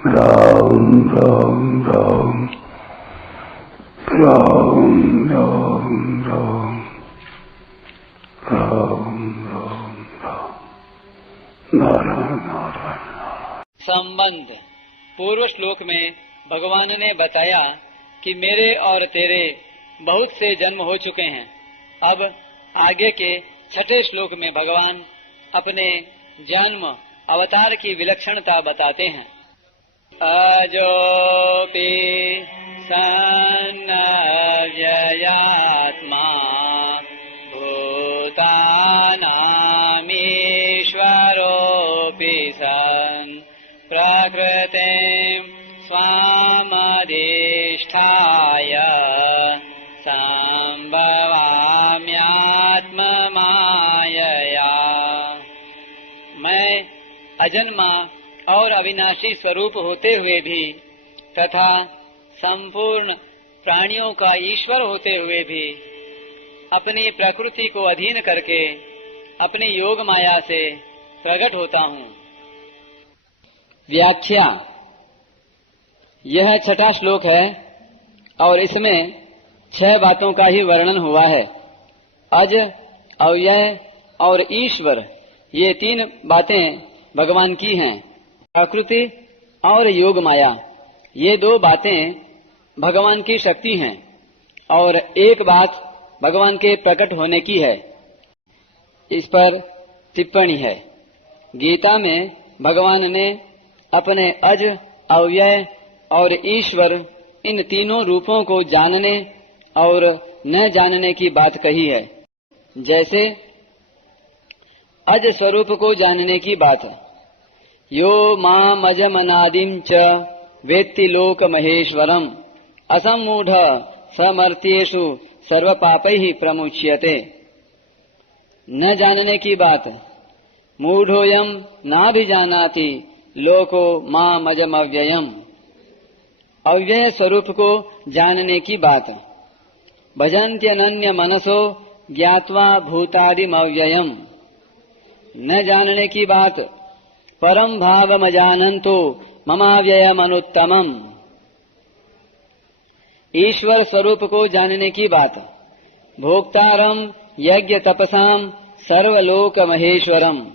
राम राम राम राम राम राम राम राम राम नारायण नारायण। संबंध। पूर्व श्लोक में भगवान ने बताया कि मेरे और तेरे बहुत से जन्म हो चुके हैं। अब आगे के छठे श्लोक में भगवान अपने जन्म अवतार की विलक्षणता बताते हैं। अजोपि सन्न व्ययात्मा भूतानामीश्वरोऽपि सन् प्रकृतिं स्वामधिष्ठाय संभवाम्यात्ममायया। मैं अजन्मा और अविनाशी स्वरूप होते हुए भी तथा संपूर्ण प्राणियों का ईश्वर होते हुए भी अपनी प्रकृति को अधीन करके अपनी योग माया से प्रकट होता हूँ। व्याख्या। यह छठा श्लोक है और इसमें 6 बातों का ही वर्णन हुआ है। अज, अव्यय और ईश्वर, ये 3 बातें भगवान की हैं। प्रकृति और योग माया, ये 2 बातें भगवान की शक्ति हैं और एक बात भगवान के प्रकट होने की है। इस पर टिप्पणी है। गीता में भगवान ने अपने अज, अव्यय और ईश्वर इन तीनों रूपों को जानने और न जानने की बात कही है। जैसे अज स्वरूप को जानने की बात है। यो मामजमनादिं च वेत्ति लोक महेश्वरम असम्मूढ़ समर्थ्येषु सर्वपापैः प्रमुच्यते। न जानने की बात, मूढ़ोऽयं नाभिजानाति लोको मामजमव्ययम्। अव्यय स्वरूप को जानने की बात। भजन्त्यनन्य मनसो ज्ञात्वा भूतादिमव्ययम्। न जानने की बात, परम भावमजानन्तो ममाव्ययमनुत्तमम्। ईश्वर स्वरूप को जानने की बात। भोक्तारम यज्ञ तपसाम सर्वलोक महेश्वरम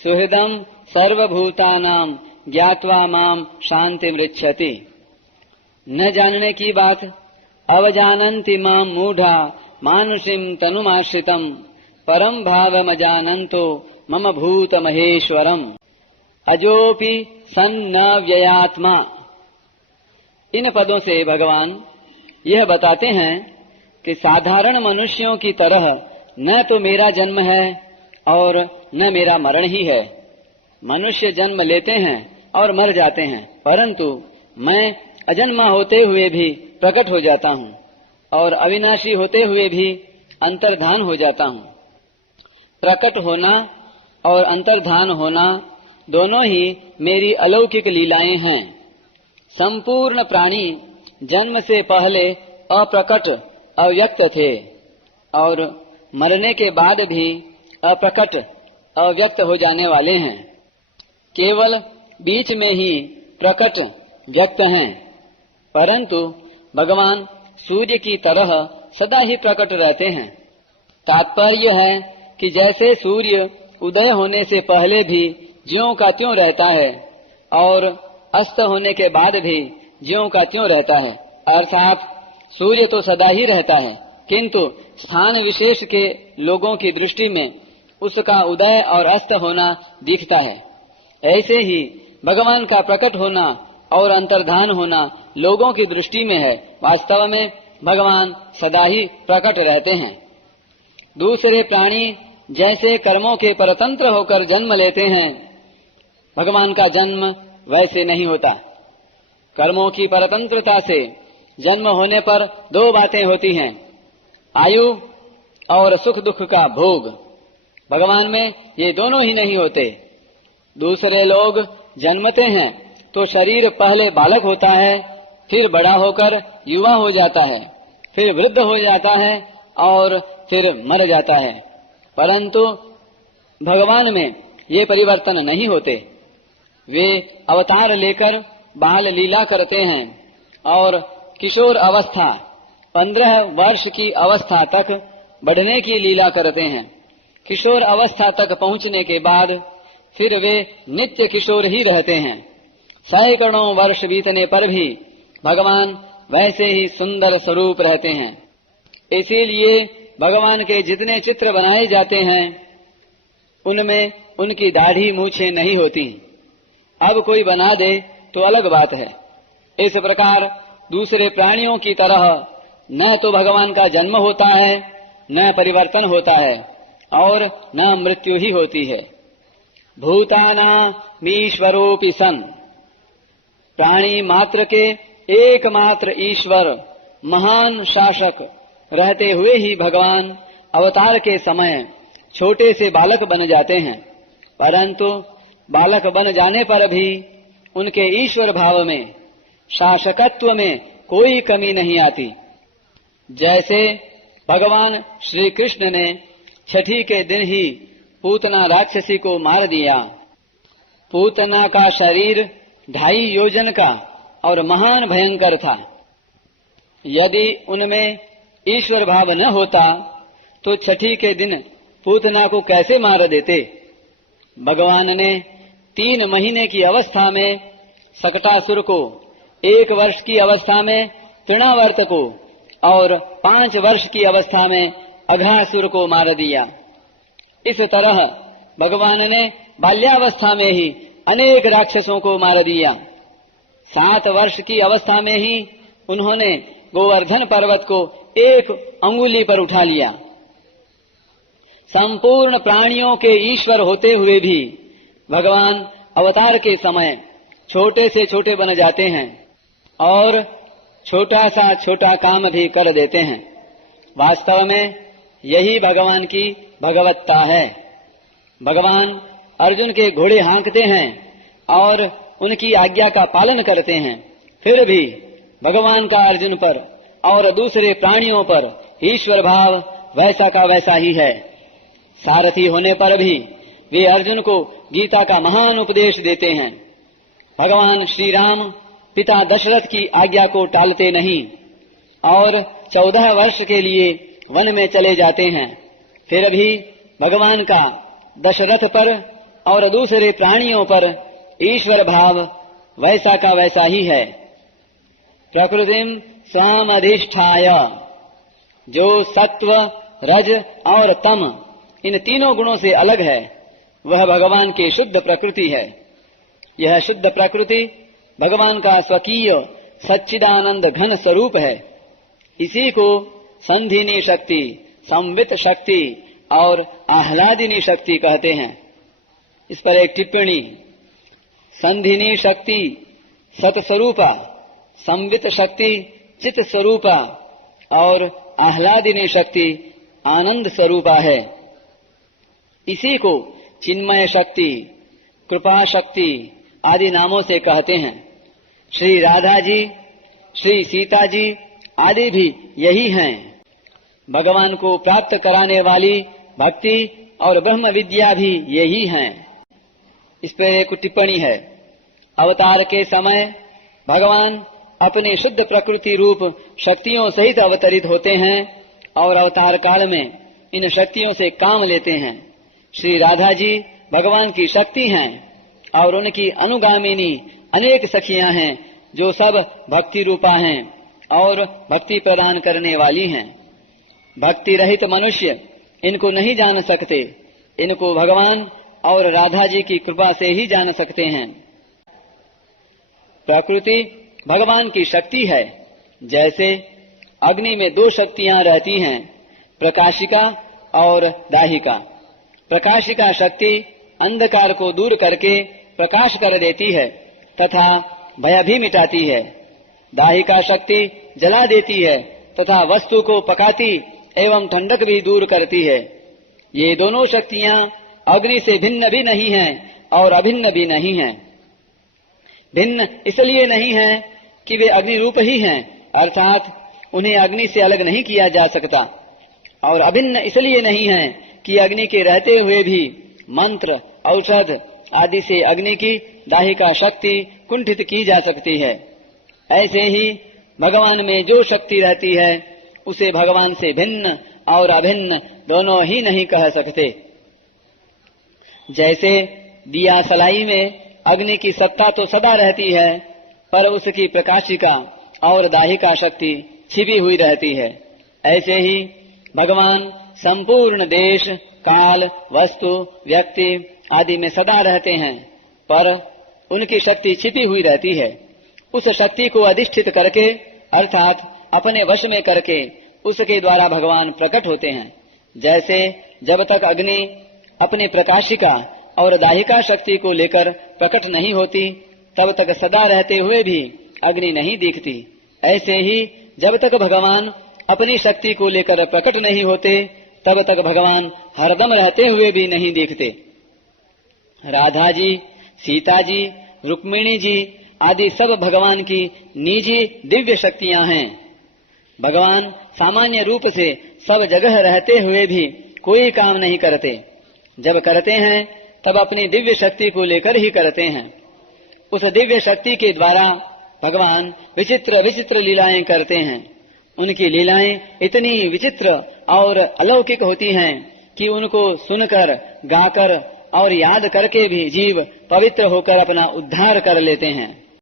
सुहृदम सर्वभूतानां ज्ञात्वा माम शान्तिमृच्छति। न जानने की बात, अवजानन्ति माम मूढ़ा मानुषीं तनुमाश्रितम् परम भावमजानन्तो मम भूत महेश्वरम अजोपि सन्न व्ययात्मा। इन पदों से भगवान यह बताते हैं कि साधारण मनुष्यों की तरह न तो मेरा जन्म है और न मेरा मरण ही है। मनुष्य जन्म लेते हैं और मर जाते हैं, परंतु मैं अजन्मा होते हुए भी प्रकट हो जाता हूँ और अविनाशी होते हुए भी अंतर्धान हो जाता हूँ। प्रकट होना और अंतर्धान होना दोनों ही मेरी अलौकिक लीलाएं हैं। संपूर्ण प्राणी जन्म से पहले अप्रकट अव्यक्त थे और मरने के बाद भी अप्रकट अव्यक्त हो जाने वाले हैं। केवल बीच में ही प्रकट व्यक्त हैं, परंतु भगवान सूर्य की तरह सदा ही प्रकट रहते हैं। तात्पर्य है कि जैसे सूर्य उदय होने से पहले भी ज्यों का त्यों रहता है और अस्त होने के बाद भी ज्यों का त्यों रहता है, अर्थात सूर्य तो सदा ही रहता है, किंतु स्थान विशेष के लोगों की दृष्टि में उसका उदय और अस्त होना दिखता है। ऐसे ही भगवान का प्रकट होना और अंतर्धान होना लोगों की दृष्टि में है। वास्तव में भगवान सदा ही प्रकट रहते हैं। दूसरे प्राणी जैसे कर्मों के परतंत्र होकर जन्म लेते हैं, भगवान का जन्म वैसे नहीं होता। कर्मों की परतंत्रता से जन्म होने पर 2 बातें होती हैं, आयु और सुख दुख का भोग। भगवान में ये दोनों ही नहीं होते। दूसरे लोग जन्मते हैं तो शरीर पहले बालक होता है, फिर बड़ा होकर युवा हो जाता है, फिर वृद्ध हो जाता है और फिर मर जाता है, परंतु भगवान में ये परिवर्तन नहीं होते। वे अवतार लेकर बाल लीला करते हैं और किशोर अवस्था 15 वर्ष की अवस्था तक बढ़ने की लीला करते हैं। किशोर अवस्था तक पहुंचने के बाद फिर वे नित्य किशोर ही रहते हैं। सैकड़ों वर्ष बीतने पर भी भगवान वैसे ही सुंदर स्वरूप रहते हैं। इसीलिए भगवान के जितने चित्र बनाए जाते हैं उनमें उनकी दाढ़ी मूछें नहीं होती। अब कोई बना दे तो अलग बात है। इस प्रकार दूसरे प्राणियों की तरह न तो भगवान का जन्म होता है, न परिवर्तन होता है और न मृत्यु ही होती है। भूतानामीश्वरोऽपि सन्, प्राणी मात्र के एकमात्र ईश्वर महान शासक रहते हुए ही भगवान अवतार के समय छोटे से बालक बन जाते हैं, परंतु बालक बन जाने पर भी उनके ईश्वर भाव में, शासकत्व में कोई कमी नहीं आती। जैसे भगवान श्री कृष्ण ने छठी के दिन ही पूतना राक्षसी को मार दिया। पूतना का शरीर 2.5 योजन का और महान भयंकर था। यदि उनमें ईश्वर भाव न होता तो छठी के दिन पूतना को कैसे मार देते। भगवान ने 3 महीने की अवस्था में सकटासुर को, 1 वर्ष की अवस्था में तृणावर्त को और 5 वर्ष की अवस्था में अघासुर को मार दिया। इस तरह भगवान ने बाल्यावस्था में ही अनेक राक्षसों को मार दिया। 7 वर्ष की अवस्था में ही उन्होंने गोवर्धन पर्वत को 1 अंगुली पर उठा लिया। संपूर्ण प्राणियों के ईश्वर होते हुए भी भगवान अवतार के समय छोटे से छोटे बन जाते हैं और छोटा सा छोटा काम भी कर देते हैं। वास्तव में यही भगवान की भगवत्ता है। भगवान अर्जुन के घोड़े हाँकते हैं और उनकी आज्ञा का पालन करते हैं, फिर भी भगवान का अर्जुन पर और दूसरे प्राणियों पर ईश्वर भाव वैसा का वैसा ही है। सारथी होने पर भी वे अर्जुन को गीता का महान उपदेश देते हैं। भगवान श्री राम पिता दशरथ की आज्ञा को टालते नहीं और 14 वर्ष के लिए वन में चले जाते हैं, फिर भी भगवान का दशरथ पर और दूसरे प्राणियों पर ईश्वर भाव वैसा का वैसा ही है। प्रकृतिम स्वामधिष्ठाय, जो सत्व, रज और तम इन तीनों गुणों से अलग है, वह भगवान की शुद्ध प्रकृति है। यह शुद्ध प्रकृति भगवान का स्वकीय सच्चिदानंद घन स्वरूप है। इसी को संधिनी शक्ति, संवित शक्ति और आह्लादिनी शक्ति कहते हैं। इस पर एक टिप्पणी, संधिनी शक्ति सतस्वरूपा, संवित शक्ति चित स्वरूपा और आह्लादिनी शक्ति आनंद स्वरूपा है। इसी को चिन्मय शक्ति, कृपा शक्ति आदि नामों से कहते हैं। श्री राधा जी, श्री सीता जी आदि भी यही हैं। भगवान को प्राप्त कराने वाली भक्ति और ब्रह्म विद्या भी यही हैं। इस पर एक टिप्पणी है, अवतार के समय भगवान अपने शुद्ध प्रकृति रूप शक्तियों सहित अवतरित होते हैं और अवतार काल में इन शक्तियों से काम लेते हैं। श्री राधा जी भगवान की शक्ति हैं और उनकी अनुगामिनी अनेक सखियां हैं जो सब भक्ति रूपा हैं और भक्ति प्रदान करने वाली हैं। भक्ति रहित मनुष्य इनको नहीं जान सकते, इनको भगवान और राधा जी की कृपा से ही जान सकते हैं। प्रकृति भगवान की शक्ति है। जैसे अग्नि में 2 शक्तियां रहती हैं, प्रकाशिका और दाहिका। प्रकाशिका शक्ति अंधकार को दूर करके प्रकाश कर देती है तथा भय भी मिटाती है। दाहिका शक्ति जला देती है तथा वस्तु को पकाती एवं ठंडक भी दूर करती है। ये दोनों शक्तियां अग्नि से भिन्न भी नहीं हैं और अभिन्न भी नहीं हैं। भिन्न इसलिए नहीं है कि वे अग्नि रूप ही हैं, अर्थात उन्हें अग्नि से अलग नहीं किया जा सकता, और अभिन्न इसलिए नहीं है कि अग्नि के रहते हुए भी मंत्र, औषध आदि से अग्नि की दाहिका शक्ति कुंठित की जा सकती है। ऐसे ही भगवान में जो शक्ति रहती है उसे भगवान से भिन्न और अभिन्न दोनों ही नहीं कह सकते। जैसे दिया सलाई में अग्नि की सत्ता तो सदा रहती है, पर उसकी प्रकाशिका और दाहिका शक्ति छिपी हुई रहती है, ऐसे ही भगवान संपूर्ण देश, काल, वस्तु, व्यक्ति आदि में सदा रहते हैं, पर उनकी शक्ति छिपी हुई रहती है। उस शक्ति को अधिष्ठित करके अर्थात अपने वश में करके उसके द्वारा भगवान प्रकट होते हैं। जैसे जब तक अग्नि अपनी प्रकाशिका और दाहिका शक्ति को लेकर प्रकट नहीं होती, तब तक सदा रहते हुए भी अग्नि नहीं दिखती। ऐसे ही जब तक भगवान अपनी शक्ति को लेकर प्रकट नहीं होते, तब तक भगवान हरदम रहते हुए भी नहीं दिखते। राधा जी, सीता जी, रुक्मिणी जी आदि सब भगवान की निजी दिव्य शक्तियां हैं। भगवान सामान्य रूप से सब जगह रहते हुए भी कोई काम नहीं करते। जब करते हैं तब अपनी दिव्य शक्ति को लेकर ही करते हैं। उस दिव्य शक्ति के द्वारा भगवान विचित्र विचित्र लीलाएं करते हैं। उनकी लीलाएं इतनी विचित्र और अलौकिक होती हैं कि उनको सुनकर, गाकर और याद करके भी जीव पवित्र होकर अपना उद्धार कर लेते हैं।